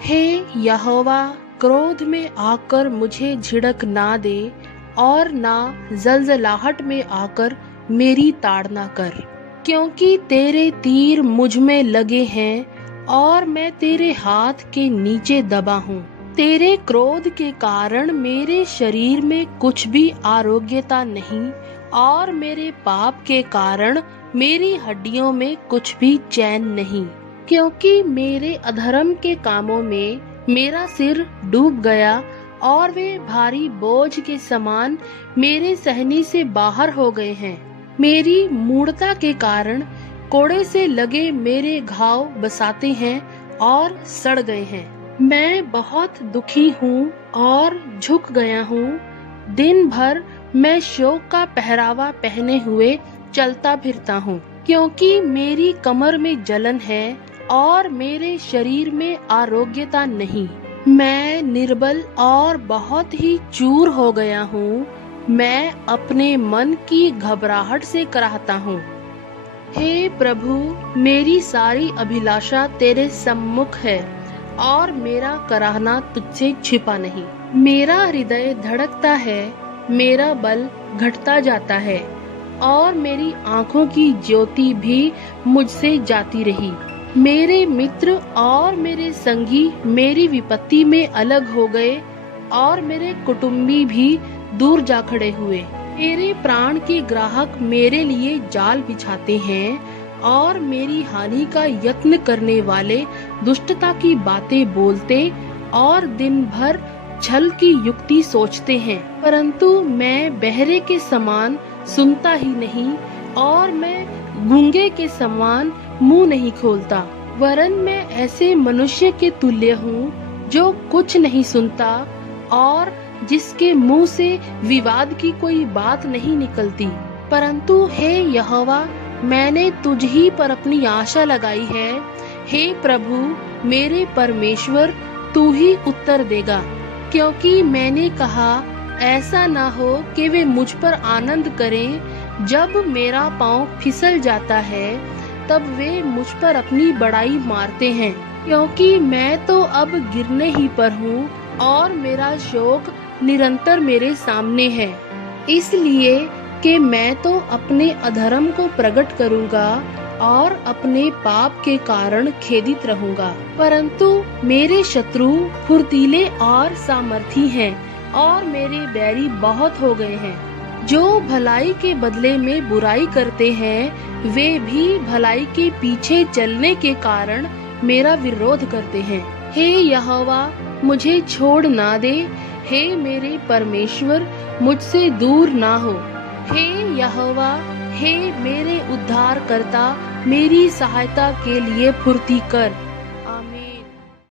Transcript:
हे यहोवा, क्रोध में आकर मुझे झिड़क ना दे और ना जलजलाहट में आकर मेरी ताड़ना कर, क्योंकि तेरे तीर मुझ में लगे हैं और मैं तेरे हाथ के नीचे दबा हूँ। तेरे क्रोध के कारण मेरे शरीर में कुछ भी आरोग्यता नहीं और मेरे पाप के कारण मेरी हड्डियों में कुछ भी चैन नहीं, क्योंकि मेरे अधर्म के कामों में मेरा सिर डूब गया और वे भारी बोझ के समान मेरे सहने से बाहर हो गए हैं। मेरी मूढ़ता के कारण कोड़े से लगे मेरे घाव बसाते हैं और सड़ गए हैं। मैं बहुत दुखी हूँ और झुक गया हूँ। दिन भर मैं शोक का पहरावा पहने हुए चलता फिरता हूँ, क्योंकि मेरी कमर में जलन है और मेरे शरीर में आरोग्यता नहीं। मैं निर्बल और बहुत ही चूर हो गया हूँ। मैं अपने मन की घबराहट से कराहता हूँ। हे प्रभु, मेरी सारी अभिलाषा तेरे सम्मुख है और मेरा कराहना तुझसे छिपा नहीं। मेरा हृदय धड़कता है, मेरा बल घटता जाता है और मेरी आँखों की ज्योति भी मुझसे जाती रही। मेरे मित्र और मेरे संगी मेरी विपत्ति में अलग हो गए और मेरे कुटुंबी भी दूर जा खड़े हुए। मेरे प्राण के ग्राहक मेरे लिए जाल बिछाते हैं और मेरी हानि का यत्न करने वाले दुष्टता की बातें बोलते और दिन भर छल की युक्ति सोचते हैं। परंतु मैं बहरे के समान सुनता ही नहीं और मैं गूंगे के समान मुंह नहीं खोलता, वरन मैं ऐसे मनुष्य के तुल्य हूँ जो कुछ नहीं सुनता और जिसके मुंह से विवाद की कोई बात नहीं निकलती। परंतु हे यहोवा, मैंने तुझ ही पर अपनी आशा लगाई है। हे प्रभु मेरे परमेश्वर, तू ही उत्तर देगा, क्योंकि मैंने कहा ऐसा ना हो कि वे मुझ पर आनंद करें। जब मेरा पांव फिसल जाता है तब वे मुझ पर अपनी बड़ाई मारते हैं, क्योंकि मैं तो अब गिरने ही पर हूँ और मेरा शोक निरंतर मेरे सामने है। इसलिए कि मैं तो अपने अधर्म को प्रकट करूँगा और अपने पाप के कारण खेदित रहूँगा। परंतु मेरे शत्रु फुर्तीले और सामर्थी हैं और मेरे बैरी बहुत हो गए हैं। जो भलाई के बदले में बुराई करते हैं वे भी भलाई के पीछे चलने के कारण मेरा विरोध करते हैं। हे यहोवा, मुझे छोड़ ना दे। हे मेरे परमेश्वर, मुझसे दूर ना हो। हे यहोवा, हे मेरे उद्धारकर्ता, मेरी सहायता के लिए फुर्ती कर।